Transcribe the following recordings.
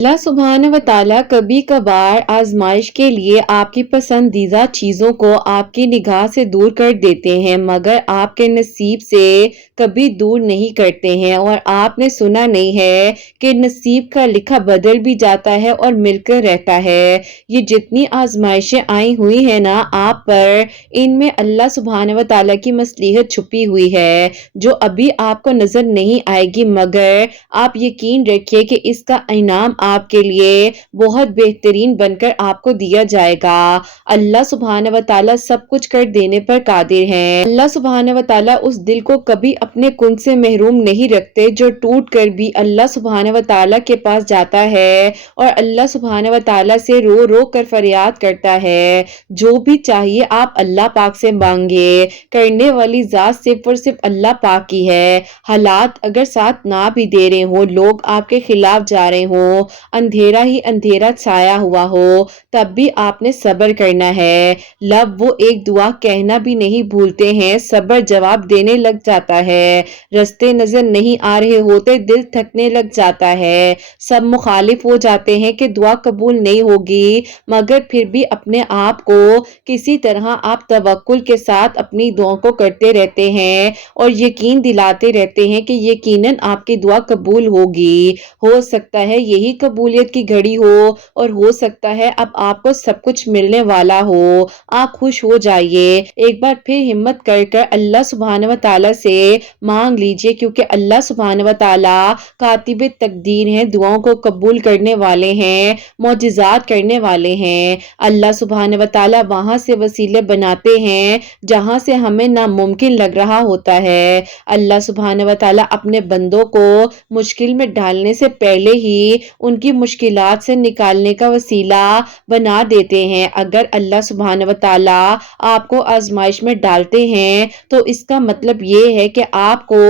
अल्लाह सुब्हान व ताला कभी कभार आजमाइश के लिए आपकी पसंदीदा चीज़ों को आपकी निगाह से दूर कर देते हैं, मगर आपके नसीब से कभी दूर नहीं करते हैं। और आपने सुना नहीं है कि नसीब का लिखा बदल भी जाता है और मिलकर रहता है। ये जितनी आजमाइशें आई हुई हैं ना आप पर, इनमें अल्लाह सुब्हान व ताला की मसलिहत छुपी हुई है, जो अभी आपको नजर नहीं आएगी, मगर आप यकीन रखिए कि इसका इनाम आपके लिए बहुत बेहतरीन बनकर आपको दिया जाएगा। अल्लाह सुब्हान व ताला सब कुछ कर देने पर कादिर है। अल्लाह सुब्हान व ताला उस दिल को कभी अपने कुन से महरूम नहीं रखते जो टूट कर भी अल्लाह सुब्हान व ताला के पास जाता है और अल्लाह सुब्हान व ताला से रो रो कर फरियाद करता है। जो भी चाहिए आप अल्लाह पाक से मांगे, करने वाली जात सिर्फ और सिर्फ अल्लाह पाक की है। हालात अगर साथ ना भी दे रहे हो, लोग आपके खिलाफ जा रहे हो, अंधेरा ही अंधेरा छाया हुआ हो, तब भी आपने सब्र करना है। लब वो एक दुआ कहना भी नहीं भूलते हैं, सब्र जवाब देने लग जाता है। रास्ते नजर नहीं आ रहे होते, दिल थकने लग जाता है। सब मुखालिफ हो जाते हैं कि दुआ कबूल नहीं होगी, मगर फिर भी अपने आप को किसी तरह आप तवक्कुल के साथ अपनी दुआ को करते रहते हैं और यकीन दिलाते रहते हैं कि यकीनन आपकी दुआ कबूल होगी। हो सकता है यही कबूलियत की घड़ी हो और हो सकता है अब आपको सब कुछ मिलने वाला हो। आप खुश हो जाइए, एक बार फिर हिम्मत कर कर अल्लाह सुब्हान व ताला से मांग लीजिए, क्योंकि अल्लाह सुब्हान व ताला कातिब तकदीर हैं, दुआओं को कबूल करने वाले हैं, मौजिज़ात करने वाले हैं। अल्लाह सुब्हान व ताला वहां से वसीले बनाते हैं जहां से हमें नामुमकिन लग रहा होता है। अल्लाह सुब्हान व ताला अपने बंदों को मुश्किल में डालने से पहले ही उनकी मुश्किलात से निकालने का वसीला बना देते हैं। अगर अल्लाह सुब्हान व ताला आपको आजमाइश में डालते हैं तो इसका मतलब ये है कि आपको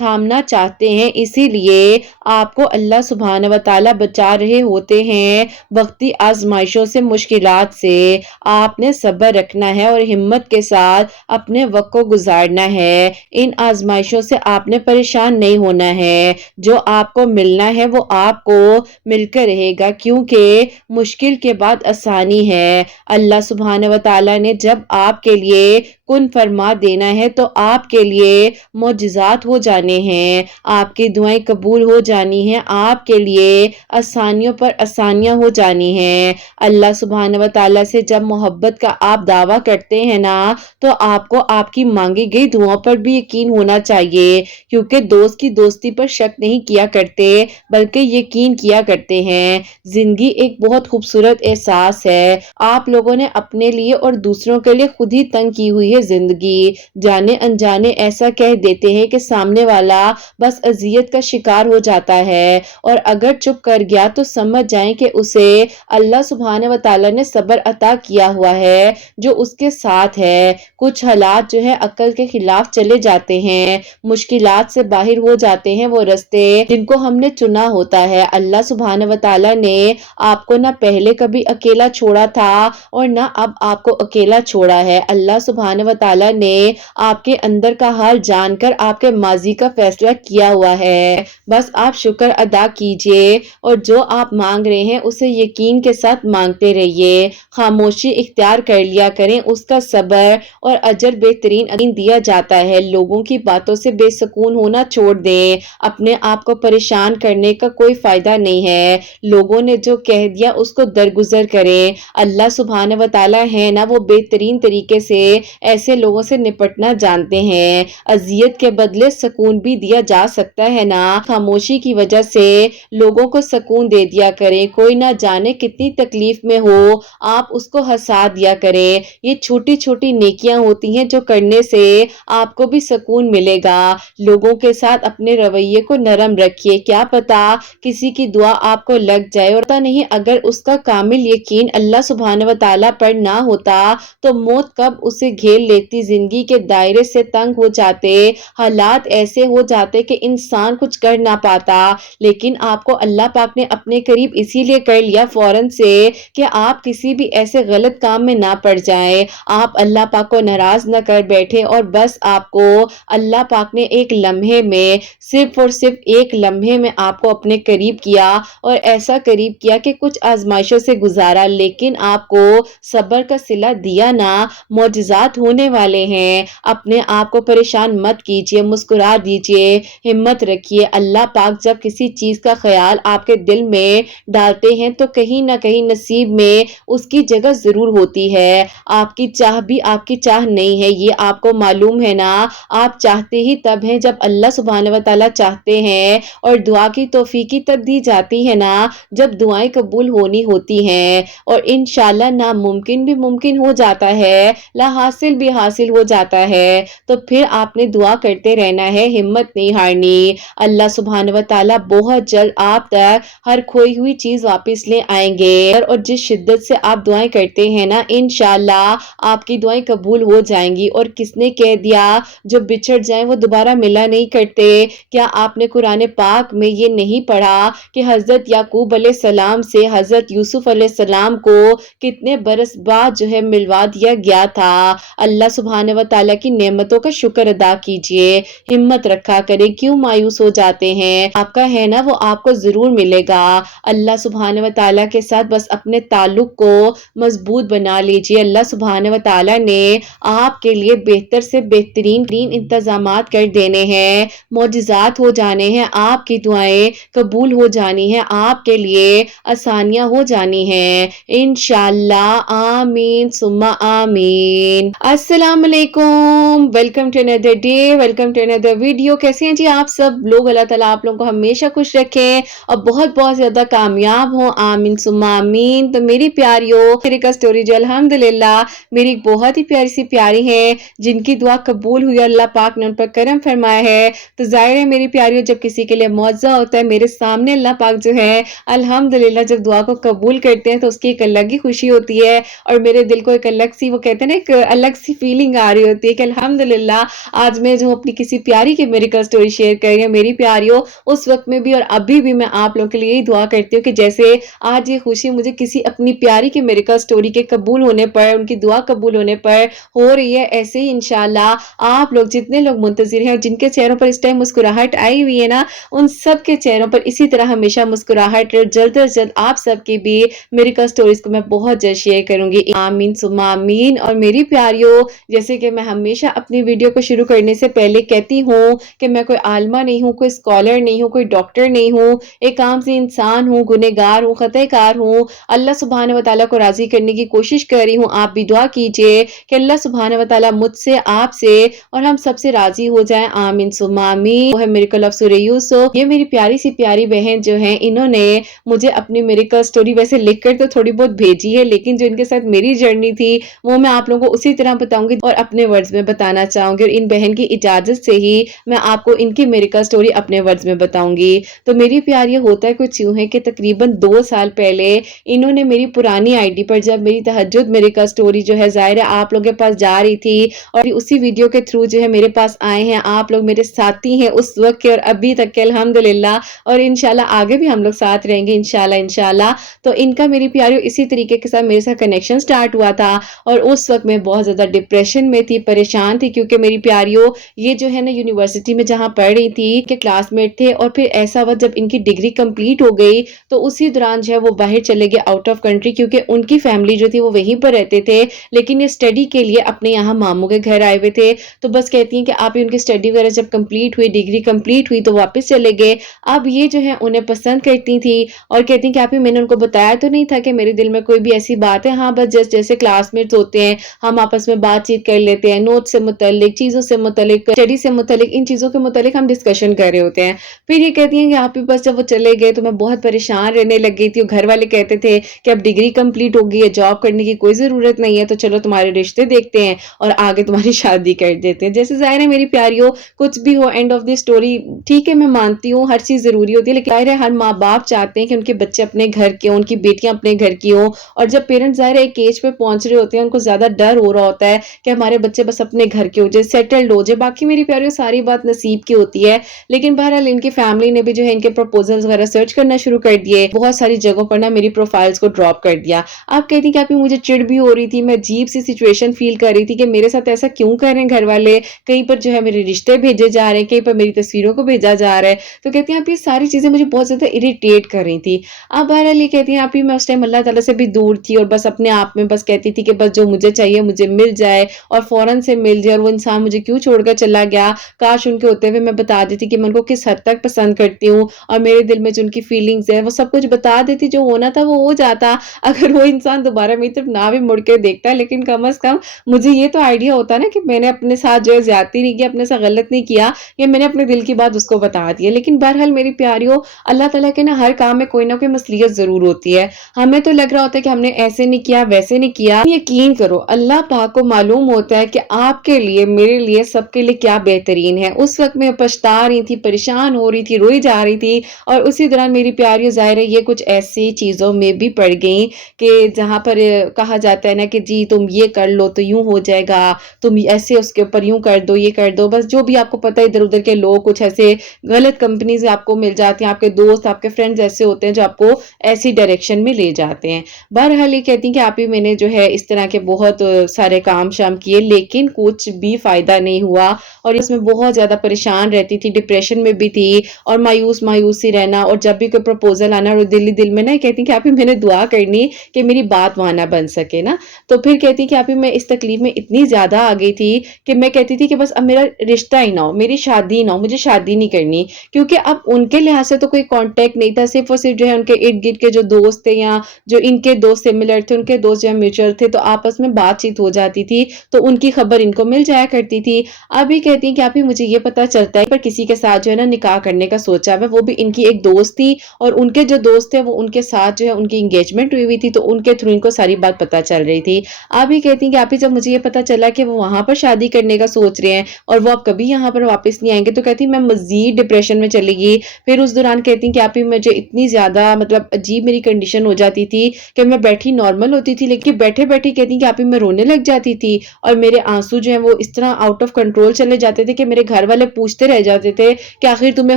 थामना चाहते हैं, इसीलिए आपको अल्लाह सुब्हान व ताला बचा रहे होते हैं वक्ती आजमाइशों से, मुश्किलात से। आपने सब्र रखना है और हिम्मत के साथ अपने वक्त को गुजारना है। इन आजमाइशों से आपने परेशान नहीं होना है। जो आपको मिलना है वो आपको मिलकर रहेगा, क्योंकि मुश्किल के बाद आसानी है। अल्लाह सुब्हान व ताला ने जब आपके लिए कुन फरमा देना है तो आपके लिए मौजिज़ात हो जाने हैं, आपकी दुआएं कबूल हो जानी हैं, आपके लिए आसानियों पर आसानियां हो जानी हैं। अल्लाह सुब्हान व ताला से जब मोहब्बत का आप दावा करते हैं ना, तो आपको आपकी मांगी गई दुआओं पर भी यकीन होना चाहिए, क्योंकि दोस्त की दोस्ती पर शक नहीं किया करते बल्कि यकीन किया करते हैं। जिंदगी एक बहुत खूबसूरत एहसास है। आप लोगों ने अपने लिए और दूसरों के लिए खुद ही तंग की हुई है जिंदगी। जाने अनजाने ऐसा कह देते हैं कि सामने वाला बस अजियत का शिकार हो जाता है, और अगर चुप कर गया तो समझ जाएं कि उसे अल्लाह सुब्हान व ताला ने सब्र अता किया हुआ है जो उसके साथ है। कुछ हालात जो है अक्ल के खिलाफ चले जाते हैं, मुश्किलात से बाहर हो जाते हैं वो रास्ते जिनको हमने चुना होता है। अल्लाह सुब्हान व ताला ने आपको ना पहले कभी अकेला छोड़ा था और ना अब आपको अकेला छोड़ा है। अल्लाह सुब्हान व ताला ने आपके अंदर का हाल जानकर आपके माजी का फैसला किया हुआ है। बस आप शुक्र अदा कीजिए और जो आप मांग रहे हैं उसे यकीन के साथ मांगते रहिए। खामोशी इख्तियार कर लिया करें, उसका सब्र और अजर बेहतरीन दिया जाता है। लोगों की बातों से बेसुकून होना छोड़ दें, अपने आप को परेशान करने का कोई फायदा नहीं है। लोगों ने जो कह दिया उसको दरगुजर करें। अल्लाह सुब्हान व ताला है ना, वो बेहतरीन तरीके से ऐसे लोगों से निपटना जानते हैं। अजियत के बदले सुकून भी दिया जा सकता है ना। खामोशी की वजह से लोगों को सुकून दे दिया करें। कोई ना जाने कितनी तकलीफ में हो, आप उसको हंसा दिया करें। ये छोटी छोटी नेकियां होती हैं जो करने से आपको भी सुकून मिलेगा। लोगों के साथ अपने रवैये को नरम रखिए, क्या पता किसी की दुआ आपको लग जाए, और पता नहीं अगर उसका कामिल यकीन अल्लाह सुब्हान व ताला पर ना होता तो मौत कब उसे घेर लेती। जिंदगी के दायरे से तंग हो जाते, हालात ऐसे हो जाते कि इंसान कुछ कर ना पाता, लेकिन आपको अल्लाह पाक ने अपने करीब इसीलिए कर लिया फौरन से कि आप किसी भी ऐसे गलत काम में ना पड़ जाएं। आप अल्लाह पाक को नाराज न कर बैठे और बस आपको अल्लाह पाक ने एक लम्हे में, सिर्फ और सिर्फ एक लम्हे में आपको अपने करीब किया, اور ایسا قریب کیا کہ کچھ آزمائشوں سے گزارا، لیکن آپ کو صبر کا صلہ دیا نا، معجزات ہونے والے ہیں۔ اپنے آپ کو پریشان مت کیجیے، مسکرا دیجیے، ہمت رکھیے۔ اللہ پاک جب کسی چیز کا خیال آپ کے دل میں ڈالتے ہیں تو کہیں نہ کہیں نصیب میں اس کی جگہ ضرور ہوتی ہے۔ آپ کی چاہ بھی آپ کی چاہ نہیں ہے، یہ آپ کو معلوم ہے نا۔ آپ چاہتے ہی تب ہیں جب اللہ سبحانہ و تعالیٰ چاہتے ہیں، اور دعا کی توفیق تب دی جاتی ہے نا جب دعائیں قبول ہونی ہوتی ہیں، اور انشاءاللہ ناممکن بھی ممکن ہو جاتا ہے، لا حاصل بھی حاصل ہو جاتا ہے۔ تو پھر آپ نے دعا کرتے رہنا ہے، ہمت نہیں ہارنی۔ اللہ سبحانہ و تعالیٰ بہت جلد آپ تک ہر کھوئی ہوئی چیز واپس لے آئیں گے، اور جس شدت سے آپ دعائیں کرتے ہیں نا، انشاءاللہ آپ کی دعائیں قبول ہو جائیں گی۔ اور کس نے کہہ دیا جو بچھڑ جائیں وہ دوبارہ ملا نہیں کرتے؟ کیا آپ نے قرآن پاک میں یہ نہیں پڑھا کہ حضرت یعقوب علیہ السلام سے حضرت یوسف علیہ السلام کو کتنے برس بعد جو ہے ملوا دیا گیا تھا؟ اللہ سبحانہ و تعالیٰ کی نعمتوں کا شکر ادا کیجئے، ہمت رکھا کریں، کیوں مایوس ہو جاتے ہیں؟ آپ کا ہے نا وہ آپ کو ضرور ملے گا۔ اللہ سبحانہ و تعالیٰ کے ساتھ بس اپنے تعلق کو مضبوط بنا لیجئے۔ اللہ سبحانہ و تعالیٰ نے آپ کے لیے بہتر سے بہترین انتظامات کر دینے ہیں، معجزات ہو جانے ہیں، آپ کی دعائیں قبول ہو جانی ہیں، آپ کے لیے آسانیاں ہو جانی ہیں انشاءاللہ۔ آمین ثم آمین۔ السلام علیکم، welcome to another day, welcome to another video. کیسے ہیں جی آپ سب لوگ؟ اللہ تعالیٰ آپ لوگوں کو ہمیشہ خوش رکھیں اور بہت بہت زیادہ کامیاب ہوں، آمین ثم آمین۔ تو میری پیاریوں، میری کا سٹوری جو الحمدللہ میری بہت ہی پیاری سی پیاری ہے، جن کی دعا قبول ہوئی، اللہ پاک نے ان پر کرم فرمایا ہے۔ تو ظاہر ہے میری پیاریوں، جب کسی کے لیے معجزہ ہوتا ہے، میرے سامنے اللہ پاک جو ہے الحمدللہ جب دعا کو قبول کرتے ہیں تو اس کی ایک الگ ہی خوشی ہوتی ہے، اور میرے دل کو ایک الگ سی، وہ کہتے ہیں نا، ایک الگ سی فیلنگ آ رہی ہوتی ہے کہ الحمدللہ آج میں جو اپنی کسی پیاری کی میریکل سٹوری شیئر کر رہی ہوں۔ میری پیاریوں، اس وقت میں بھی اور ابھی بھی میں آپ لوگوں کے لیے یہی دعا کرتی ہوں کہ جیسے آج یہ خوشی مجھے کسی اپنی پیاری کی میریکل سٹوری کے قبول ہونے پر، ان کی دعا قبول ہونے پر ہو رہی ہے، ایسے ہی انشاءاللہ آپ لوگ جتنے لوگ منتظر ہیں اور جن کے چہروں پر اس ٹائم مسکراہٹ آئی ہوئی ہے نا، ان سب کے چہروں پر اسی طرح ہمیشہ مسکراہٹ، جلد از جلد آپ سب کی بھی میریکل سٹوریز کو میں بہت جلد شیئر کروں گی، آمین ثم آمین۔ اور میری پیاریوں، جیسے کہ میں ہمیشہ اپنی ویڈیو کو شروع کرنے سے پہلے کہتی ہوں کہ میں کوئی عالمہ نہیں ہوں، کوئی اسکالر نہیں ہوں، کوئی ڈاکٹر نہیں ہوں، ایک عام سی انسان ہوں، گنہگار ہوں، خطا کار ہوں، اللہ سبحانہ و تعالیٰ کو راضی کرنے کی کوشش کر رہی ہوں۔ آپ بھی دعا کیجئے کہ اللہ سبحانہ و تعالیٰ مجھ سے، آپ سے اور ہم سب سے راضی ہو جائیں، آمین ثم آمین۔ وہ ہے میریکل آف سورہ یوسف۔ یہ میری پیاری سی پیاری بہن جو ہیں، انہوں نے مجھے اپنی میریکل سٹوری ویسے لکھ کر تو تھوڑی بہت بھیجی ہے، لیکن جو ان کے ساتھ میری جرنی تھی وہ میں آپ لوگوں کو اسی طرح بتاؤں گی اور اپنے ورڈز میں بتانا چاہوں گی، اور ان بہن کی اجازت سے ہی میں آپ کو ان کی میریکل سٹوری اپنے ورڈز میں بتاؤں گی۔ تو میری پیاری، ہوتا ہے کچھ یوں ہے کہ تقریباً 2 سال پہلے انہوں نے میری پرانی آئی ڈی پر جب میری تہجد میریکل سٹوری جو ہے ظاہر ہے آپ لوگوں کے پاس جا رہی تھی، اور اسی ویڈیو کے تھرو جو ہے میرے پاس آئے ہیں، آپ لوگ میرے ساتھی ہیں اس وقت کے اور ابھی تک کے الحمدللہ، اور انشاءاللہ آگے بھی ہم لوگ ساتھ رہیں گے انشاءاللہ۔ تو ان کا میری پیاریوں اسی طریقے کے ساتھ میرے ساتھ کنیکشن سٹارٹ ہوا تھا، اور اس وقت میں بہت زیادہ ڈپریشن میں تھی، پریشان تھی، کیونکہ میری پیاریوں یہ جو ہے نا یونیورسٹی میں جہاں پڑھ رہی تھی کہ کلاس میٹ تھے، اور پھر ایسا ہوا جب ان کی ڈگری کمپلیٹ ہو گئی تو اسی دوران جو ہے وہ باہر چلے گئے آؤٹ آف کنٹری، کیونکہ ان کی فیملی جو تھی وہ وہیں پر رہتے تھے، لیکن یہ اسٹڈی کے لیے اپنے یہاں ماموں کے گھر آئے ہوئے تھے۔ تو بس کہتی ہیں کہ آپ ان کی اسٹڈی وغیرہ جب کمپلیٹ ہوئی، ڈگری کمپلیٹ ہوئی تو واپس چلے گئے۔ اب یہ جو ہے انہیں پسند کرتی تھی، اور کہتی ہیں کہ آپ میں نے ان کو بتایا تو نہیں تھا کہ میرے دل میں کوئی بھی ایسی بات ہے، ہاں بس جیسے کلاس میٹس ہوتے ہیں ہم آپس میں بات چیت کر لیتے ہیں، نوٹ سے متعلق، چیزوں سے متعلق، اسٹڈی سے متعلق، ان چیزوں کے متعلق ہم ڈسکشن کر رہے ہوتے ہیں۔ پھر یہ کہتی ہیں کہ آپ بھی بس جب وہ چلے گئے تو میں بہت پریشان رہنے لگ گئی تھی، گھر والے کہتے تھے کہ اب ڈگری کمپلیٹ ہو گئی ہے، جاب کرنے کی کوئی ضرورت نہیں ہے، تو چلو تمہارے رشتے دیکھتے ہیں اور آگے تمہاری شادی کر دیتے ہیں۔ جیسے ظاہر ہے میری پیاریوں، کچھ بھی ہو، اینڈ آف دی اسٹوری ٹھیک ہے، میں مانتی ہوں ہر چیز ضروری ہوتی ہے، لیکن ظاہر ہے ہر ماں باپ چاہتے ہیں کہ ان کے بچے اپنے گھر کے ہوں، ان کی بیٹیاں اپنے گھر کی ہوں، اور جب پیرنٹس ظاہر ہے ایک ایج پہ پہنچ رہے ہوتے ہیں ان کو زیادہ ڈر ہو رہا ہوتا ہے کہ ہمارے بچے بس اپنے گھر کے ہو جائے، سیٹلڈ ہو جائے۔ باقی میری پیاریوں ساری بات نصیب کی ہوتی ہے، لیکن بہرحال ان کی فیملی نے بھی جو ہے ان کے پروپوزلز وغیرہ سرچ کرنا شروع کر دیے، بہت ساری جگہوں پر نا میری پروفائلز کو ڈراپ کر دیا۔ آپ کہتی کہ آپ مجھے چڑ بھی ہو رہی تھی، میں عجیب سی سچویشن فیل کر رہی تھی کہ میرے ساتھ ایسا کیوں کر رہے ہیں گھر والے، کہیں پر جو ہے میرے رشتے بھیجے جا رہے ہیں، کہیں پر میری تصویروں کو بھیجا جا رہا ہے۔ تو کہتی ہیں آپ یہ ساری چیزیں مجھے بہت زیادہ इरिटेट कर रही थी। अब बहरहाल ये कहती हैं आप ही मैं उस टाइम अल्लाह ताला से भी दूर थी और बस अपने आप में बस कहती थी कि बस जो मुझे चाहिए मुझे मिल जाए और फ़ौरन से मिल जाए, और वो इंसान मुझे क्यों छोड़कर चला गया, काश उनके होते हुए मैं बता देती कि मैं उनको किस हद तक पसंद करती हूँ और मेरे दिल में जो उनकी फीलिंग्स है वो सब कुछ बता देती, जो होना था वो हो जाता। अगर वो इंसान दोबारा मेरी तरफ ना भी मुड़ के देखता, लेकिन कम से कम मुझे ये तो आइडिया होता ना कि मैंने अपने साथ जो है ज़्यादती नहीं की, अपने साथ गलत नहीं किया, या मैंने अपने दिल की बात उसको बता दी है। लेकिन बहरहाल मेरी प्यारियों, अल्लाह ताला के ना हर काम में कोई ना कोई मसलियत ज़रूर होती है। हमें तो लग रहा होता है कि हमने ऐसे नहीं किया, वैसे नहीं किया। यकीन करो अल्लाह पाक को मालूम होता है कि आपके लिए, मेरे लिए, सबके लिए क्या बेहतरीन है। उस वक़्त मैं पछता रही थी, परेशान हो रही थी, रोई जा रही थी, और उसी दौरान मेरी प्यारियों ज़ाहिर है ये कुछ ऐसी चीज़ों में भी पड़ गई कि जहाँ पर कहा जाता है ना कि जी तुम ये कर लो तो यूँ हो जाएगा, तुम ऐसे उसके ऊपर यूँ कर दो, ये कर दो। बस जो भी आपको पता है इधर-उधर के लोग कुछ ऐसे गलत कंपनीज़ आपको मिल जाती हैं, आपके दोस्त, आपके फ्रेंड्स ऐसे होते हैं जो आपको ऐसी डायरेक्शन में ले जाते हैं। बहरहाल ये कहती हैं कि आप ही मैंने जो है इस तरह के बहुत सारे काम-शाम किए, लेकिन कुछ भी फ़ायदा नहीं हुआ और इसमें बहुत ज़्यादा परेशान रहती थी, डिप्रेशन में भी थी और मायूस-मायूस सी रहना, और जब भी कोई प्रपोज़ल आना और दिल ही दिल में ना ये कहती हैं कि आप ही मैंने दुआ करनी कि मेरी बात वहाँ ना बन सके ना। तो फिर कहती हैं कि आप ही मैं इस तकलीफ़ में इतनी ज़्यादा आ गई थी कि मैं कहती थी कि बस अब मेरा रिश्ता ही ना हो, मेरी शादी ही ना हो, मुझे शादी नहीं करनी, क्योंकि अब उनके लिहाज से तो कोई कॉन्टैक्ट नहीं था, सिर्फ़ और सिर्फ़ जो है उनके इर्द-गिर्द के जो दोस्त थे या जो इनके दोस्त सिमिलर थे, उनके दोस्त जो है म्यूचुअल थे, तो आपस में बातचीत हो जाती थी, तो उनकी खबर इनको मिल जाया करती थी। अब ये कहती हैं कि आप ही मुझे ये पता चलता है पर किसी के साथ जो है ना निकाह करने का सोचा हुआ है, वो भी इनकी एक दोस्त थी और उनके जो दोस्त थे वो उनके साथ जो है उनकी एंगेजमेंट हुई हुई थी, तो उनके थ्रू इनको सारी बात पता चल रही थी। आप ही कहती हैं कि आप ही जब मुझे ये पता चला कि वो वहाँ पर शादी करने का सोच रहे हैं और वो अब कभी यहाँ पर वापस नहीं आएँगे, तो कहती मैं मज़ीद डिप्रेशन में चली गई। फिर उस दौरान कहती हैं कि आप ही मुझे इतनी ज़्यादा मतलब अजीब मेरी कंडीशन हो जाती थी कि मैं बैठी नॉर्मल होती थी, लेकिन बैठे-बैठे कहती हैं कि आप ही मैं रोने लग जाती थी और मेरे आँसू जो हैं वो इस तरह आउट ऑफ कंट्रोल चले जाते थे कि मेरे घर वाले पूछते रह जाते थे कि आखिर तुम्हें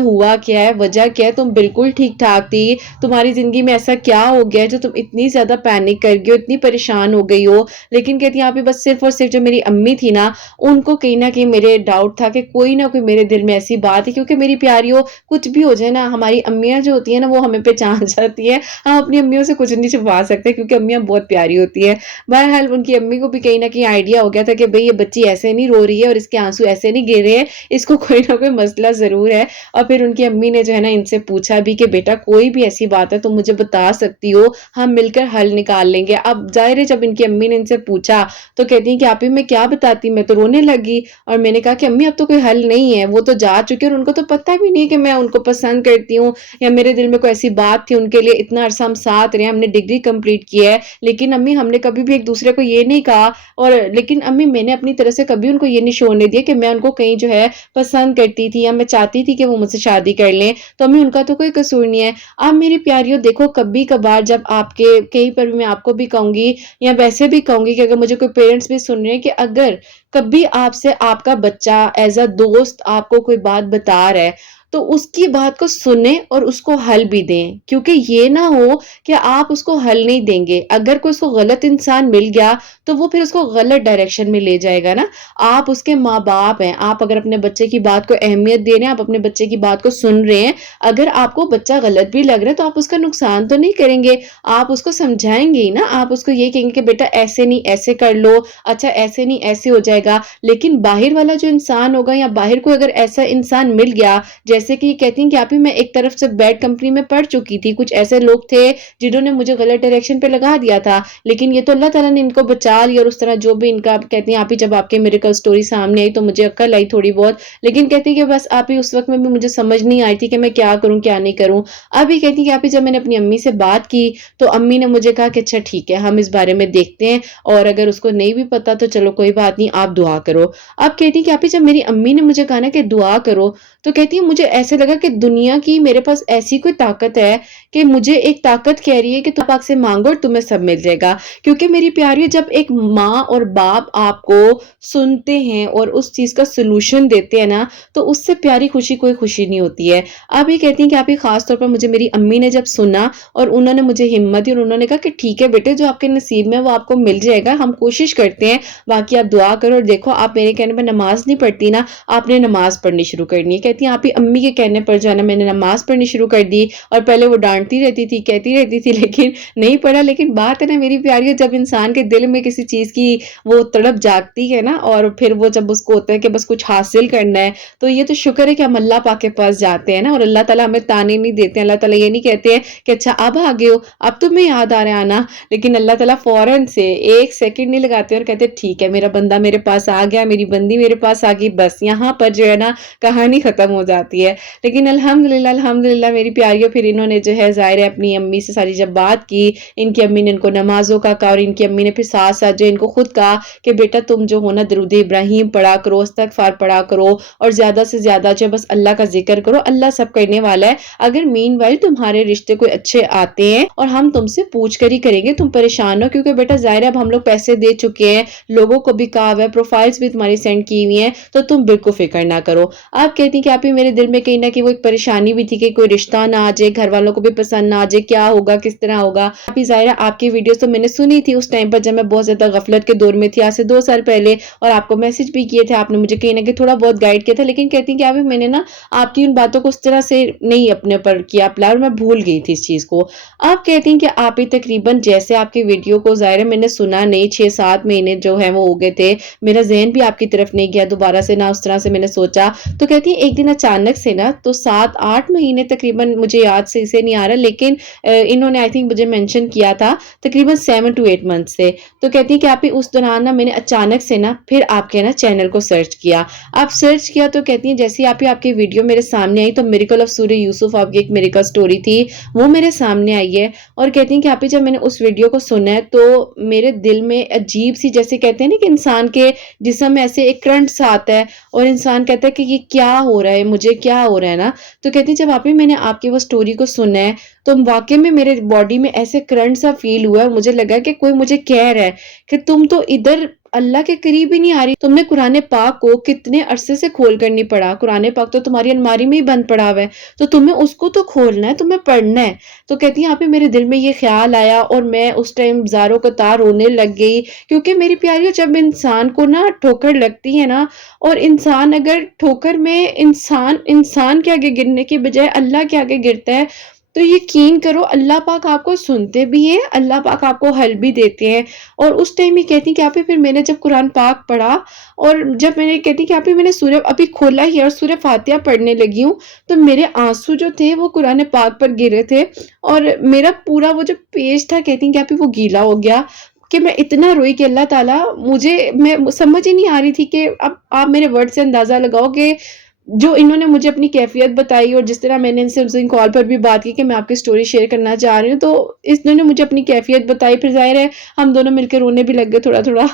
हुआ क्या है, वजह क्या है, तुम बिल्कुल ठीक-ठाक थी, तुम्हारी ज़िंदगी में ऐसा क्या हो गया है जो तुम इतनी ज़्यादा पैनिक कर गई हो, इतनी परेशान हो गई हो। लेकिन कहती हैं आप ही बस सिर्फ़ और सिर्फ़ जो मेरी अम्मी थी ना, उनको कहीं न कहीं मेरे डाउट था कि कोई ना कोई मेरे दिल में ऐसी बात है, क्योंकि मेरी प्यारियों कुछ भी हो जाए ना, हमारी अम्मियाँ जो होती हैं ना वो हमें पहचान जाती हैं। हम अपनी अम्मियों से कुछ नहीं छुपा सकते क्योंकि अम्मियाँ बहुत प्यारी होती हैं। बहरहाल उनकी अम्मी को भी कहीं न कहीं आइडिया हो गया था कि भई ये बच्ची ऐसे नहीं रो रही है और इसके आँसू ऐसे नहीं गिर रहे हैं, इसको कोई ना कोई मसला ज़रूर है। और फिर उनकी अम्मी ने जो है ना इनसे पूछा भी कि बेटा कोई भी ऐसी बात है तो मुझे बता सकती हो, हम मिलकर हल निकाल लेंगे। अब ज़ाहिर है जब इनकी अम्मी ने इनसे पूछा तो कहती हैं कि आप ही मैं क्या बताती, मैं तो रोने लगी और मैंने कहा कि अम्मी अब तो कोई हल नहीं है, वो तो जा चुके हैं और उनको तो पता भी नहीं है कि मैं उनको पसंद करती हूँ या मेरे दिल में कोई ऐसी बात थी उनके लिए। इतना अरसा हम साथ रहे, हमने डिग्री कंप्लीट की है, लेकिन अम्मी हमने कभी भी एक दूसरे को ये नहीं कहा, और लेकिन अम्मी मैंने अपनी तरफ से कभी उनको ये नहीं शो नहीं दिया कि मैं उनको कहीं जो है पसंद करती थी या मैं चाहती थी कि वो मुझसे शादी कर लें, तो अम्मी उनका तो कोई कसूर नहीं है। अब मेरी प्यारियों देखो कभी कभार जब आपके कहीं पर भी मैं आपको भी कहूंगी या वैसे भी कहूंगी कि अगर मुझे कोई पेरेंट्स भी सुन रहे हैं कि अगर कभी आपसे आपका बच्चा एज अ दोस्त आपको कोई बात बता रहा है तो उसकी बात को सुने और उसको हल भी दें, क्योंकि ये ना हो कि आप उसको हल नहीं देंगे, अगर कोई उसको गलत इंसान मिल गया तो वो फिर उसको गलत डायरेक्शन में ले जाएगा ना। आप उसके माँ बाप हैं, आप अगर अपने बच्चे की बात को अहमियत दे रहे हैं, आप अपने बच्चे की बात को सुन रहे हैं, अगर आपको बच्चा गलत भी लग रहा है तो आप उसका नुकसान तो नहीं करेंगे, आप उसको समझाएंगे ही ना, आप उसको ये कहेंगे कि बेटा ऐसे नहीं ऐसे कर लो, अच्छा ऐसे नहीं ऐसे हो जाएगा। लेकिन बाहर वाला जो इंसान होगा या बाहर को अगर ऐसा इंसान मिल गया, जैसे कि कहती हैं कि आप ही मैं एक तरफ से बैड कंपनी में पड़ चुकी थी, कुछ ऐसे लोग थे जिन्होंने मुझे गलत डायरेक्शन पे लगा दिया था, लेकिन ये तो अल्लाह ताला ने इनको बचा लिया और उस तरह जो भी इनका कहती हैं आप ही जब आपके मिरेकल स्टोरी सामने आई तो मुझे अक्ल आई थोड़ी बहुत, लेकिन कहती हैं कि बस आप ही उस वक्त में भी मुझे समझ नहीं आई थी कि मैं क्या करूं क्या नहीं करूं। अब ये कहती हैं कि आप ही जब मैंने अपनी अम्मी से बात की तो अम्मी ने मुझे कहा कि अच्छा ठीक है हम इस बारे में देखते हैं, और अगर उसको नहीं भी पता तो चलो कोई बात नहीं, आप दुआ करो। अब कहती हैं कि आप ही जब मेरी अम्मी ने मुझे कहा ना कि दुआ करो, तो कहती है मुझे ऐसे लगा कि दुनिया की मेरे पास ऐसी कोई ताकत है कि मुझे एक ताकत कह रही है कि तुम पाक से मांगो और तुम्हें सब मिल जाएगा। क्योंकि मेरी प्यारी जब एक माँ और बाप आपको सुनते हैं और उस चीज का सोल्यूशन देते हैं ना, तो उससे प्यारी खुशी कोई खुशी नहीं होती है। आप ये कहती हैं कि आप ये खास तौर पर मुझे मेरी अम्मी ने जब सुना और उन्होंने मुझे हिम्मत दी और उन्होंने कहा कि ठीक है बेटे जो आपके नसीब में वो आपको मिल जाएगा, हम कोशिश करते हैं, बाकी आप दुआ करो। और देखो आप मेरे कहने पर नमाज नहीं पढ़ती ना, आपने नमाज पढ़नी शुरू करनी है। کہتی ہیں آپ ہی امی کے کہنے پر جو ہے نا میں نے نماز پڑھنی شروع کر دی، اور پہلے وہ ڈانٹتی رہتی تھی، کہتی رہتی تھی، لیکن نہیں پڑھا۔ لیکن بات ہے نا میری پیاریوں، جب انسان کے دل میں کسی چیز کی وہ تڑپ جاگتی ہے نا، اور پھر وہ جب اس کو ہوتا ہے کہ بس کچھ حاصل کرنا ہے، تو یہ تو شکر ہے کہ ہم اللہ پاک کے پاس جاتے ہیں نا، اور اللہ تعالیٰ ہمیں تانے نہیں دیتے ہیں۔ اللہ تعالیٰ یہ نہیں کہتے ہیں کہ اچھا اب آ گئے ہو، اب تمہیں یاد آ رہا ہے آنا، لیکن اللہ تعالیٰ فوراً سے ایک سیکنڈ نہیں لگاتے اور کہتے ٹھیک ہے میرا بندہ میرے پاس آ گیا، میری بندی میرے پاس آ گئی، بس یہاں پر جو ہے نا کہانی ختم ہو جاتی ہے۔ لیکن الحمدللہ میری پیاریوں، پھر انہوں نے جو ہے ظاہر ہے اپنی امی سے ساری جب بات کی، ان کی امی نے ان کو نمازوں کا کہا، اور ان کی امی نے پھر ساتھ ساتھ جو ان کو خود کہا کہ بیٹا تم جو ہو نا درود ابراہیم پڑھا کرو، استغفار پڑھا کرو، اور زیادہ سے زیادہ جو بس اللہ کا ذکر کرو، اللہ سب کرنے والا ہے۔ اگر مین وائل تمہارے رشتے کوئی اچھے آتے ہیں اور ہم تم سے پوچھ کر ہی کریں گے، تم پریشان ہو، کیونکہ بیٹا ظاہر ہے اب ہم لوگ پیسے دے چکے ہیں، لوگوں کو بھی کہا ہوا ہے، پروفائلز بھی تمہاری سینڈ کی ہوئی ہیں، تو تم بالکل فکر نہ کرو۔ آپ کہتی ہیں کہ آپ ہی میرے دل میں کہیں نہ کہ وہ ایک پریشانی بھی تھی کہ کوئی رشتہ نہ آ جائے، گھر والوں کو بھی پسند نہ آ جائے، کیا ہوگا، کس طرح ہوگا۔ آپ ہی ظاہر ہے آپ کی ویڈیوز تو میں نے سنی تھی اس ٹائم پر جب میں بہت زیادہ غفلت کے دور میں تھی، آج سے 2 سال پہلے، اور آپ کو میسج بھی کیے تھے، آپ نے مجھے کہیں نہ کہ تھوڑا بہت گائیڈ کیا تھا، لیکن کہتی ہیں کہ آپ ہی میں نے نا آپ کی ان باتوں کو اس طرح سے نہیں اپنے پر کیا اپلائی، اور میں بھول گئی تھی اس چیز کو۔ آپ کہتی ہیں کہ آپ ہی تقریباً جیسے آپ کی ویڈیو کو ظاہر ہے میں نے سنا نہیں، 6-7 مہینے جو ہے وہ ہو گئے تھے، میرا ذہن بھی آپ کی طرف نہیں گیا دوبارہ سے، نہ اس طرح سے میں نے سوچا۔ تو کہتی ہیں ایک دن اچانک سے نا، تو 7-8 مہینے تقریباً، مجھے یاد سے اسے نہیں آ رہا، لیکن انہوں نے آئی تھنک مجھے مینشن کیا تھا تقریباً 7-8 منتھ سے۔ تو کہتی ہیں کہ آپ ہی اس دوران نا میں نے اچانک سے نا پھر آپ کے نا چینل کو سرچ کیا۔ آپ سرچ کیا تو کہتی ہیں جیسے آپ ہی آپ کی ویڈیو میرے سامنے آئی، تو میریکل آف سورہ یوسف آپ کی ایک میریکل سٹوری تھی، وہ میرے سامنے آئی ہے، اور کہتی ہیں کہ آپ ہی جب میں نے اس ویڈیو کو سنا ہے تو میرے دل میں عجیب سی، جیسے کہتے ہیں نا کہ انسان کے جسم میں ایسے ایک کرنٹ سا آتا ہے، اور انسان کہتا ہے کہ یہ کیا ہو رہا ہے، مجھے کیا ہو رہا ہے نا۔ تو کہتی ہیں جب آپ ہی میں نے آپ کی وہ سٹوری کو سنا ہے تو واقعی میں میرے باڈی میں ایسے کرنٹ سا فیل ہوا ہے، مجھے لگا کہ کوئی مجھے کہہ رہا ہے کہ تم تو ادھر اللہ کے قریب ہی نہیں آ رہی، تم نے قرآن پاک کو کتنے عرصے سے کھول کر نہیں پڑھا، قرآن پاک تو تمہاری الماری میں ہی بند پڑا ہوا ہے، تو تمہیں اس کو تو کھولنا ہے، تمہیں پڑھنا ہے۔ تو کہتی ہیں آپ ہی میرے دل میں یہ خیال آیا، اور میں اس ٹائم زاروں قطار رونے لگ گئی، کیونکہ میری پیاریوں جب انسان کو نا ٹھوکر لگتی ہے نا، اور انسان اگر ٹھوکر میں انسان کے آگے گرنے کی بجائے اللہ کے آگے گرتا ہے، تو یقین کرو اللہ پاک آپ کو سنتے بھی ہیں، اللہ پاک آپ کو حل بھی دیتے ہیں۔ اور اس ٹائم ہی کہتی ہیں کہ آپ ہی پھر میں نے جب قرآن پاک پڑھا، اور جب میں نے کہتی کہ آپ ہی میں نے سورہ ابھی کھولا ہی اور سورہ فاتحہ پڑھنے لگی ہوں، تو میرے آنسو جو تھے وہ قرآن پاک پر گرے تھے، اور میرا پورا وہ جو پیج تھا کہتی ہیں کہ آپ ہی وہ گیلا ہو گیا، کہ میں اتنا روئی کہ اللہ تعالیٰ میں سمجھ ہی نہیں آ رہی تھی کہ اب آپ میرے ورڈ سے اندازہ لگاؤ کہ جو انہوں نے مجھے اپنی کیفیت بتائی، اور جس طرح میں نے ان سے اس دن کال پر بھی بات کی کہ میں آپ کی سٹوری شیئر کرنا چاہ رہی ہوں، تو انہوں نے مجھے اپنی کیفیت بتائی، پھر ظاہر ہے ہم دونوں مل کے رونے بھی لگ گئے تھوڑا تھوڑا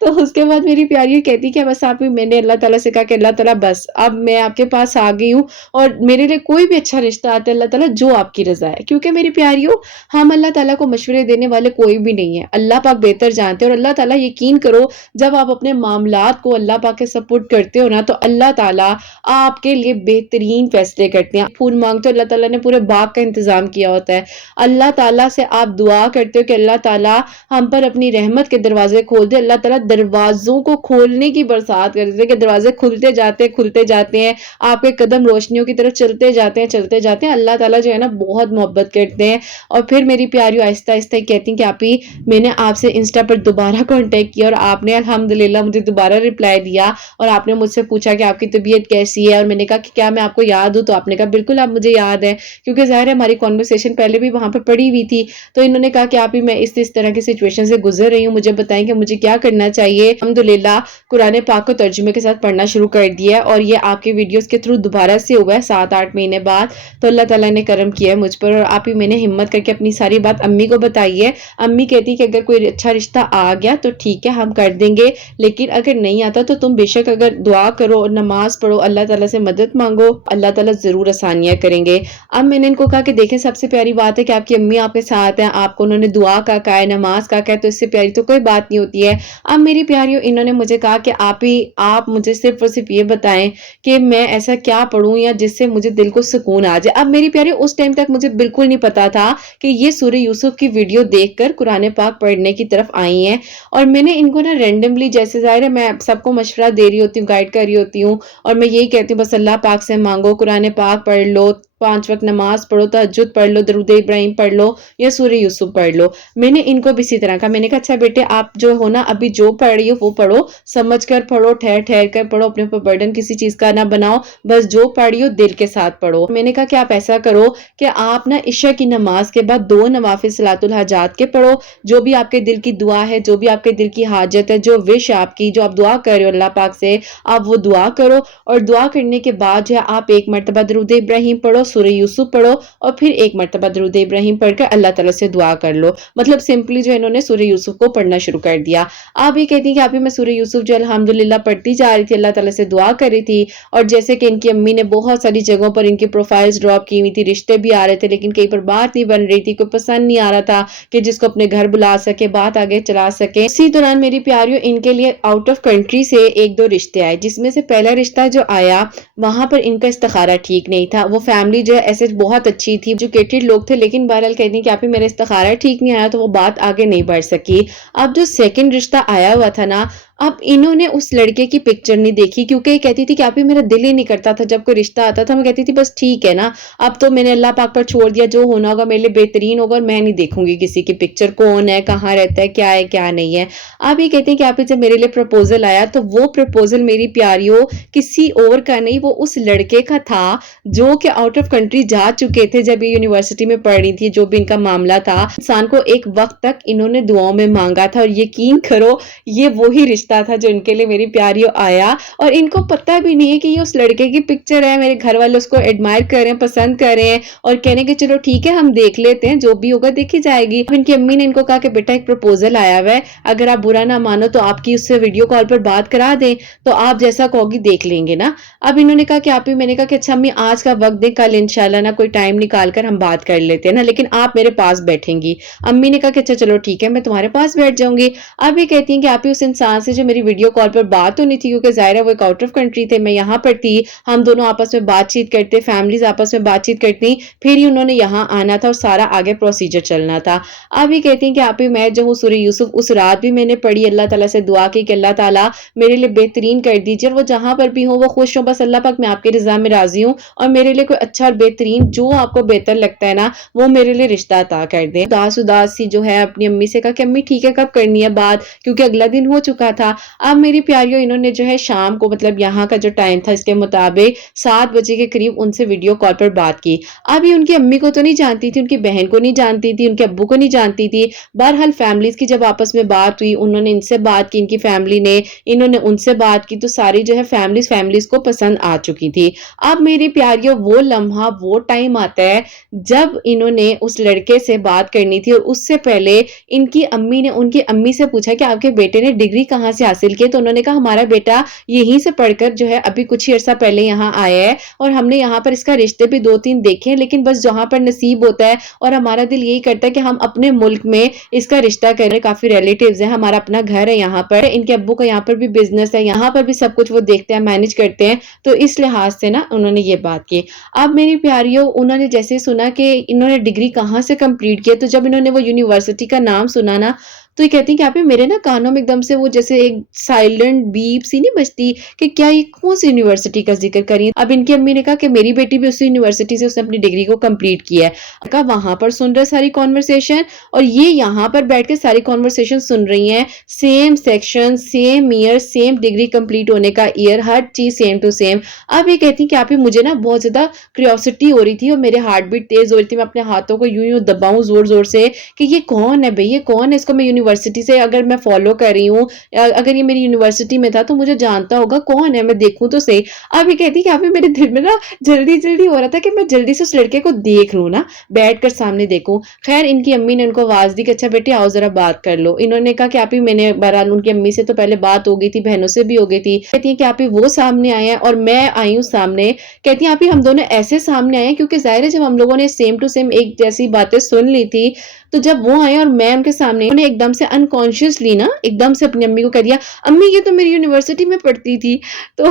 تو اس کے بعد میری پیاری کہتی کہ بس آپ میں نے اللہ تعالیٰ سے کہا کہ اللہ تعالیٰ بس اب میں آپ کے پاس آ گئی ہوں، اور میرے لیے کوئی بھی اچھا رشتہ آتا ہے اللہ تعالیٰ جو آپ کی رضا ہے، کیونکہ میری پیاریوں ہم اللہ تعالیٰ کو مشورے دینے والے کوئی بھی نہیں ہے، اللہ پاک بہتر جانتے ہیں، اور اللہ تعالیٰ یقین کرو جب آپ اپنے معاملات کو اللہ پاک کے سپورٹ کرتے ہو نا، تو اللہ تعالیٰ آپ کے لیے بہترین فیصلے کرتے ہیں۔ پھول مانگتے ہو اللہ تعالیٰ نے پورے باغ کا انتظام کیا ہوتا ہے، اللہ تعالیٰ سے آپ دعا کرتے ہو کہ اللہ تعالیٰ ہم پر اپنی رحمت کے دروازے کھول دے، اللہ تعالیٰ دروازوں کو کھولنے کی برسات کر دے کہ دروازے کھلتے جاتے ہیں، آپ کے قدم روشنیوں کی طرف چلتے جاتے ہیں۔ اللہ تعالیٰ جو ہے نا بہت محبت کرتے ہیں۔ اور پھر میری پیاری آہستہ آہستہ کہتی ہیں کہ آپ ہی میں نے آپ سے انسٹا پر دوبارہ کانٹیکٹ کیا، اور آپ نے الحمدللہ مجھے دوبارہ رپلائی دیا، اور آپ نے مجھ سے پوچھا کہ آپ کی طبیعت کیسی ہے، اور میں نے کہا کہ کیا میں آپ کو یاد ہوں، تو آپ نے کہا بالکل آپ مجھے یاد ہے، کیونکہ ظاہر ہے ہماری کنورسیشن پہلے بھی وہاں پہ پڑی ہوئی تھی۔ تو انہوں نے کہا کہ آپ ہی میں اس طرح کی سچویشن سے گزر رہی ہوں، مجھے بتائیں کہ مجھے کیا کرنا چاہیے۔ الحمدللہ قرآن پاک کو ترجمے کے ساتھ پڑھنا شروع کر دیا ہے، اور یہ آپ کی ویڈیوز کے تھرو دوبارہ سے ہوا ہے 7-8 مہینے بعد، تو اللہ تعالیٰ نے کرم کیا ہے مجھ پر، اور آپ ہی میں نے ہمت کر کے اپنی ساری بات امی کو بتائی ہے۔ امی کہتی کہ اگر کوئی اچھا رشتہ آ گیا تو ٹھیک ہے ہم کر دیں گے، لیکن اگر نہیں آتا تو تم بے شک اگر دعا کرو اور نماز پڑھو، اللہ تعالیٰ سے مدد مانگو، اللہ تعالیٰ ضرور آسانیاں کریں گے۔ اب میں نے ان کو کہا کہ دیکھیں سب سے پیاری بات ہے کہ آپ کی امی آپ کے ساتھ ہیں، آپ کو انہوں نے دعا کا کہا ہے، نماز کا کہا ہے، تو اس سے پیاری تو کوئی بات نہیں ہوتی ہے۔ اب میری پیاریوں انہوں نے مجھے کہا کہ آپ مجھے صرف اور صرف یہ بتائیں کہ میں ایسا کیا پڑھوں یا جس سے مجھے دل کو سکون آ جائے۔ اب میری پیاریوں اس ٹائم تک مجھے بالکل نہیں پتا تھا کہ یہ سورہ یوسف کی ویڈیو دیکھ کر قرآن پاک پڑھنے کی طرف آئی ہیں، اور میں نے ان کو نا رینڈملی، جیسے ظاہر ہے میں سب کو مشورہ دے رہی ہوتی ہوں، گائیڈ کر رہی ہوتی ہوں، اور میں یہی कहती हूँ बस अल्लाह पाक से मांगो, कुरान पाक पढ़ लो, 5 वक्त नमाज पढ़ो, तहज्जुद पढ़ लो, दरूद इब्राहिम पढ़ लो या सूरह यूसुफ पढ़ लो। मैंने इनको भी इसी तरह कहा, मैंने कहा अच्छा बेटे आप जो हो ना अभी जो पढ़ रही हो वो पढ़ो, समझ कर पढ़ो, ठहर ठहर कर पढ़ो, अपने ऊपर बर्डन किसी चीज का ना बनाओ, बस जो पढ़ रही हो दिल के साथ पढ़ो। मैंने कहा कि आप ऐसा करो कि आप ना इशा की नमाज के बाद 2 नवाफिल सलातुल हाजात के पढ़ो, जो भी आपके दिल की दुआ है, जो भी आपके दिल की हाजत है, जो विश आपकी, जो आप दुआ कर रहे हो अल्लाह पाक से, आप वो दुआ करो। और दुआ करने के बाद जो है आप एक मरतबा दरूद इब्राहिम पढ़ो, सूरह यूसुफ पढ़ो और फिर एक मरतबा दरूद इब्राहिम पढ़कर अल्लाह ताला से दुआ कर लो। मतलब सिंपली जो इन्होंने सूरह यूसुफ को पढ़ना शुरू कर दिया। आप ये कहती हैं कि आप ही मैं सूरह यूसुफ जो अल्हम्दुलिल्लाह पढ़ती जा रही थी, अल्लाह ताला से दुआ कर रही थी, और जैसे कि इनकी अम्मी ने बहुत सारी जगहों पर इनकी प्रोफाइल्स ड्रॉप की हुई थी, रिश्ते भी आ रहे थे, लेकिन कहीं पर बात नहीं बन रही थी, कोई पसंद नहीं आ रहा था कि जिसको अपने घर बुला सके, बात आगे चला सके। इसी दौरान मेरी प्यारियों इनके लिए आउट ऑफ कंट्री से 1-2 रिश्ते आए, जिसमें से पहला रिश्ता जो आया वहां पर इनका इस्तिखारा ठीक नहीं था। वो फैमिली जो है ऐसे बहुत अच्छी थी, एजुकेटेड लोग थे, लेकिन बहरहाल कहती हैं कि आप ही मेरा इस्तिखारा ठीक नहीं आया, तो वो बात आगे नहीं बढ़ सकी। अब जो सेकंड रिश्ता आया हुआ था ना, अब इन्होंने उस लड़के की पिक्चर नहीं देखी, क्योंकि ये कहती थी कि आप ही मेरा दिल ही नहीं करता था, जब कोई रिश्ता आता था मैं कहती थी बस ठीक है ना, अब तो मैंने अल्लाह पाक पर छोड़ दिया, जो होना होगा मेरे लिए बेहतरीन होगा और मैं नहीं देखूंगी किसी की पिक्चर, कौन है, कहाँ रहता है, क्या नहीं है। आप ये कहती हैं कि आप ही जब मेरे लिए प्रपोजल आया, तो वो प्रपोजल मेरी प्यारियों किसी और का नहीं, वो उस लड़के का था जो कि आउट ऑफ कंट्री जा चुके थे जब ये यूनिवर्सिटी में पढ़ रही थी। जो भी इनका मामला था, इंसान को एक वक्त तक इन्होंने दुआओं में मांगा था, और यकीन करो ये वही रिश्ता था जो इनके लिए मेरी प्यारियों आया, और इनको पता भी नहीं है कि ये उस लड़के की पिक्चर है। मेरे घर वाले उसको एडमायर कर रहे हैं, पसंद कर रहे हैं, और कहने के चलो ठीक है हम देख लेते हैं, जो भी होगा देखी जाएगी। इनकी अम्मी ने इनको कहा कि बेटा एक प्रपोजल आया हुआ है, अगर आप बुरा ना मानो तो आपकी उससे वीडियो कॉल पर बात करा दें, तो आप जैसा कहोगी देख लेंगे ना। अब इन्होंने कहा कि आप ही, मैंने कहा कि अच्छा अम्मी आज का वक्त दें, कल इंशाल्लाह ना कोई टाइम निकाल कर हम बात कर लेते हैं ना, लेकिन आप मेरे पास बैठेंगी। अम्मी ने कहा कि अच्छा चलो ठीक है मैं तुम्हारे पास बैठ जाऊंगी। अब ये कहती हैं कि आप ही उस इंसान से जो मेरी वीडियो कॉल पर बात होनी थी, क्योंकि जाहिर है वो एक आउट ऑफ कंट्री थे, मैं यहाँ पर थी, हम दोनों आपस में बातचीत करते, फैमिलीज आपस में बातचीत करती, फिर ही उन्होंने यहाँ आना था और सारा आगे प्रोसीजर चलना था। अब ये कहती हैं कि आप ही मैं जो हूँ सूरह यूसुफ उस रात भी मैंने पढ़ी, अल्लाह ताला से दुआ की कि अल्लाह ताला मेरे लिए बेहतरीन कर दीजिए, और वो जहाँ पर भी हो वो खुश हो, बस अल्लाह पाक मैं आपकी रजा में राजी हूँ, और मेरे लिए कोई अच्छा और बेहतरीन जो आपको बेहतर लगता है ना वो मेरे लिए रिश्ता अता कर दे। उदास उदास सी जो है अपनी अम्मी से कहा कि अम्मी ठीक है कब करनी है बात, क्योंकि अगला दिन हो चुका था। अब मेरी प्यारियों इन्होंने जो है शाम को, मतलब यहाँ का जो टाइम था इसके मुताबिक 7 बजे के करीब उनसे वीडियो कॉल पर बात की। अब ये उनकी अम्मी को तो नहीं जानती थी, उनकी बहन को नहीं जानती थी, उनके अब्बू को नहीं जानती थी। बहरहाल फैमिलीज की जब आपस में बात हुई, उन्होंने इनसे बात की, इनकी फैमिली ने, इन्होंने उनसे बात की, तो सारी जो है फैमिलीज को पसंद आ चुकी थी। अब मेरी प्यारियों वो लम्हा, वो टाइम आता है जब इन्होंने उस लड़के से बात करनी थी, और उससे पहले इनकी अम्मी ने उनकी अम्मी से पूछा कि आपके बेटे ने डिग्री कहाँ से हासिल की, तो उन्होंने कहा हमारा बेटा यहीं से पढ़कर जो है अभी कुछ ही अर्सा पहले यहाँ आया है, और हमने यहाँ पर इसका रिश्ते भी 2-3 देखे हैं, लेकिन बस जहाँ पर नसीब होता है, और हमारा दिल यही करता है कि हम अपने मुल्क में इसका रिश्ता करें। काफी रिलेटिव्स हैं, हमारा अपना घर है यहाँ पर, इनके अब्बू का यहाँ पर भी बिजनेस है, यहाँ पर भी सब कुछ वो देखते हैं, मैनेज करते हैं, तो इस लिहाज से ना उन्होंने ये बात की। अब मेरी प्यारियों उन्होंने जैसे सुना कि इन्होंने डिग्री कहाँ से कंप्लीट किया, तो जब इन्होंने वो यूनिवर्सिटी का नाम सुना ना, तो ये कहती हैं कि आप मेरे ना कानों में एकदम से वो जैसे एक साइलेंट बीप सी नहीं बजती कि क्या ये कौन सी यूनिवर्सिटी का जिक्र करी। अब इनकी अम्मी ने कहा कि मेरी बेटी भी उसी यूनिवर्सिटी से उसने अपनी डिग्री को कंप्लीट किया है। कहा वहां पर सुन रहे सारी कॉन्वर्सेशन, और ये यहाँ पर बैठ के सारी कॉन्वर्सेशन सुन रही हैं, same section, same year, same degree complete होने का ईयर, हर चीज सेम टू सेम। अब ये कहती हैं कि आप ही मुझे ना बहुत ज्यादा क्यूरियोसिटी हो रही थी, और मेरे हार्ट बीट तेज हो रही थी, मैं अपने हाथों को यूं यूं दबाऊं जोर जोर से कि ये कौन है भाई, ये कौन है, इसको मैं यूनिवर्सिटी से अगर मैं फॉलो कर रही हूँ, अगर ये मेरी यूनिवर्सिटी में था तो मुझे जानता होगा, कौन है, मैं देखूं तो सही। अब ये कहती कि अभी मेरे दिल में ना जल्दी जल्दी हो रहा था कि मैं जल्दी से उस लड़के को देख लूं ना, बैठ कर सामने देखूं। खैर इनकी अम्मी ने उनको आवाज दी कि अच्छा बेटे आओ जरा बात कर लो। इन्होंने कहा कि आप ही, मैंने बहरहाल उनकी अम्मी से तो पहले बात हो गई थी, बहनों से भी हो गई थी। कहती है कि आप ही वो सामने आए हैं और मैं आई हूँ सामने। कहती है आप ही हम दोनों ऐसे सामने आए हैं क्योंकि जाहिर है जब हम लोगों ने सेम टू सेम एक जैसी बातें सुन ली थी, تو جب وہ آئے اور میں ان کے سامنے انہیں ایک دم سے انکانشیسلی نا ایک دم سے اپنی امی کو کہہ دیا، امی یہ تو میری یونیورسٹی میں پڑھتی تھی۔ تو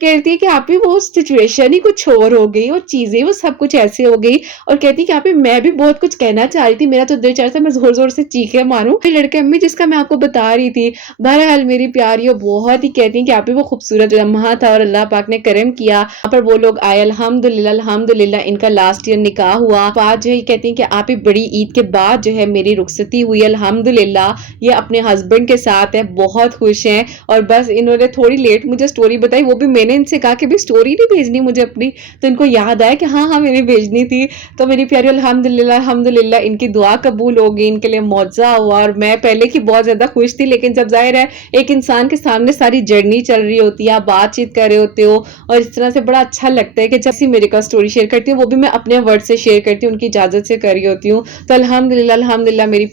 کہتی ہے کہ آپ ہی وہ سچویشن ہی کچھ اور ہو گئی اور چیزیں وہ سب کچھ ایسے ہو گئی، اور کہتی کہ آپ ہی میں بھی بہت کچھ کہنا چاہ رہی تھی، میرا تو دل چاہ رہا تھا میں زور زور سے چیخیں ماروں لڑکے امی جس کا میں آپ کو بتا رہی تھی۔ بہرحال میری پیاریوں بہت ہی کہتی ہیں کہ آپ ہی وہ خوبصورت لمحہ تھا اور اللہ پاک نے کرم کیا یہاں پر وہ لوگ آئے، الحمدللہ الحمدللہ ان کا لاسٹ ایئر نکاح ہوا۔ آج جو ہے کہتی ہیں کہ آپ ہی بڑی عید کے بعد جو ہے میری رخصتی ہوئی، الحمدللہ یہ اپنے ہسبینڈ کے ساتھ ہے، بہت خوش ہیں، اور بس انہوں نے تھوڑی لیٹ مجھے سٹوری بتائی، وہ بھی میں نے ان سے کہا کہ بھی سٹوری نہیں بھیجنی مجھے اپنی، تو ان کو یاد آیا کہ ہاں ہاں میں نے بھیجنی تھی۔ تو میری پیاری الحمدللہ الحمدللہ ان کی دعا قبول ہوگی، ان کے لیے معجزہ ہوا، اور میں پہلے کی بہت زیادہ خوش تھی، لیکن جب ظاہر ہے ایک انسان کے سامنے ساری جرنی چل رہی ہوتی ہے، آپ بات چیت کر رہے ہوتے ہو، اور اس طرح سے بڑا اچھا لگتا ہے کہ جب میرے کا سٹوری شیئر کرتی ہوں وہ بھی میں اپنے ورڈ سے شیئر کرتی ہوں، ان کی اجازت سے کر رہی ہوتی ہوں۔ تو الحمدللہ الحمدللہ میری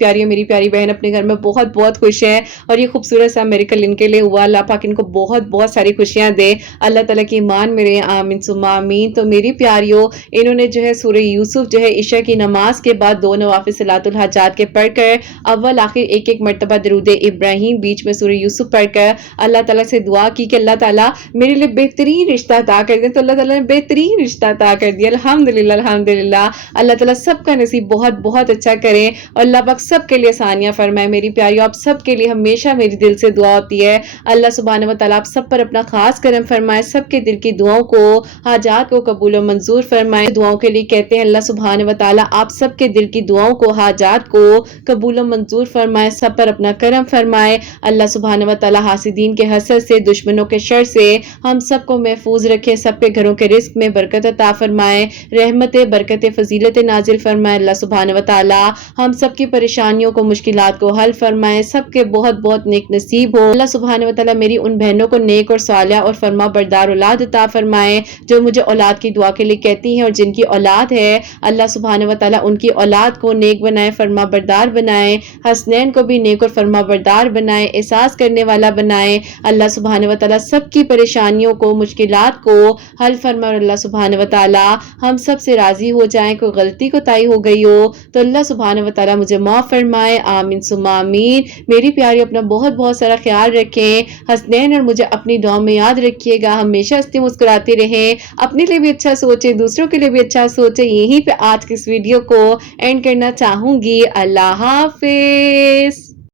پیاری بہن اپنے گھر میں بہت بہت خوش ہے، اور یہ خوبصورت سا میریکل ان کے لیے ہوا۔ اللہ پاک ان کو بہت بہت ساری خوشیاں دے، اللہ تعالیٰ کی ایمان میرے آمین ثم آمین۔ تو میری پیاریوں انہوں نے جو ہے سورہ یوسف جو ہے عشاء کی نماز کے بعد 2 نوافل صلاۃ الحاجات کے پڑھ کر اول آخر ایک ایک مرتبہ درود ابراہیم بیچ میں سورہ یوسف پڑھ کر اللہ تعالیٰ سے دعا کی کہ اللہ تعالیٰ میرے لیے بہترین رشتہ عطا کر دیں، تو اللہ تعالیٰ نے بہترین رشتہ عطا کر دیا، الحمدللہ الحمدللہ۔ اللہ تعالیٰ سب کا نصیب بہت بہت اچھا کریں، اور اللہ پاک سب کے لیے آسانیاں فرمائے۔ میری پیاریوں آپ سب کے لیے ہمیشہ میری دل سے دعا ہوتی ہے، اللہ سبحانہ و تعالیٰ آپ سب پر اپنا خاص کرم فرمائے، سب کے دل کی دعاؤں کو حاجات کو قبول و منظور فرمائے۔ دعاؤں کے لیے کہتے ہیں اللہ سبحانہ و تعالیٰ آپ سب کے دل کی دعاؤں کو حاجات کو قبول و منظور فرمائے، سب پر اپنا کرم فرمائے۔ اللہ سبحانہ و تعالیٰ حاسدین کے حسد سے، دشمنوں کے شر سے ہم سب کو محفوظ رکھے، سب کے گھروں کے رزق میں برکت عطا فرمائے، رحمت برکت فضیلت نازل فرمائے۔ اللہ سبحانہ و تعالیٰ ہم سب کی پریشانیوں کو مشکلات کو حل فرمائے، سب کے بہت بہت نیک نصیب ہو۔ اللہ سبحانہ و تعالیٰ میری ان بہنوں کو نیک اور صالحہ اور فرما بردار اولاد عطا فرمائے جو مجھے اولاد کی دعا کے لیے کہتی ہیں، اور جن کی اولاد ہے اللہ سبحانہ و تعالیٰ ان کی اولاد کو نیک بنائے، فرما بردار بنائے، حسنین کو بھی نیک اور فرما بردار بنائے، احساس کرنے والا بنائے۔ اللہ سبحانہ و تعالیٰ سب کی پریشانیوں کو مشکلات کو حل فرمائے، اور اللہ سبحانہ و تعالیٰ ہم سب سے راضی ہو جائیں۔ کوئی غلطی کوتاہی ہو گئی ہو تو اللہ سبحانہ و تعالیٰ مجھے معاف فرمائے، آمین ثم آمین۔ میری پیاری اپنا بہت بہت سارا خیال رکھیں، حسنین اور مجھے اپنی دعا میں یاد رکھیے گا، ہمیشہ ہنستے مسکراتے رہیں، اپنے لیے بھی اچھا سوچیں، دوسروں کے لیے بھی اچھا سوچیں۔ یہیں پہ آج کی اس ویڈیو کو اینڈ کرنا چاہوں گی۔ اللہ حافظ۔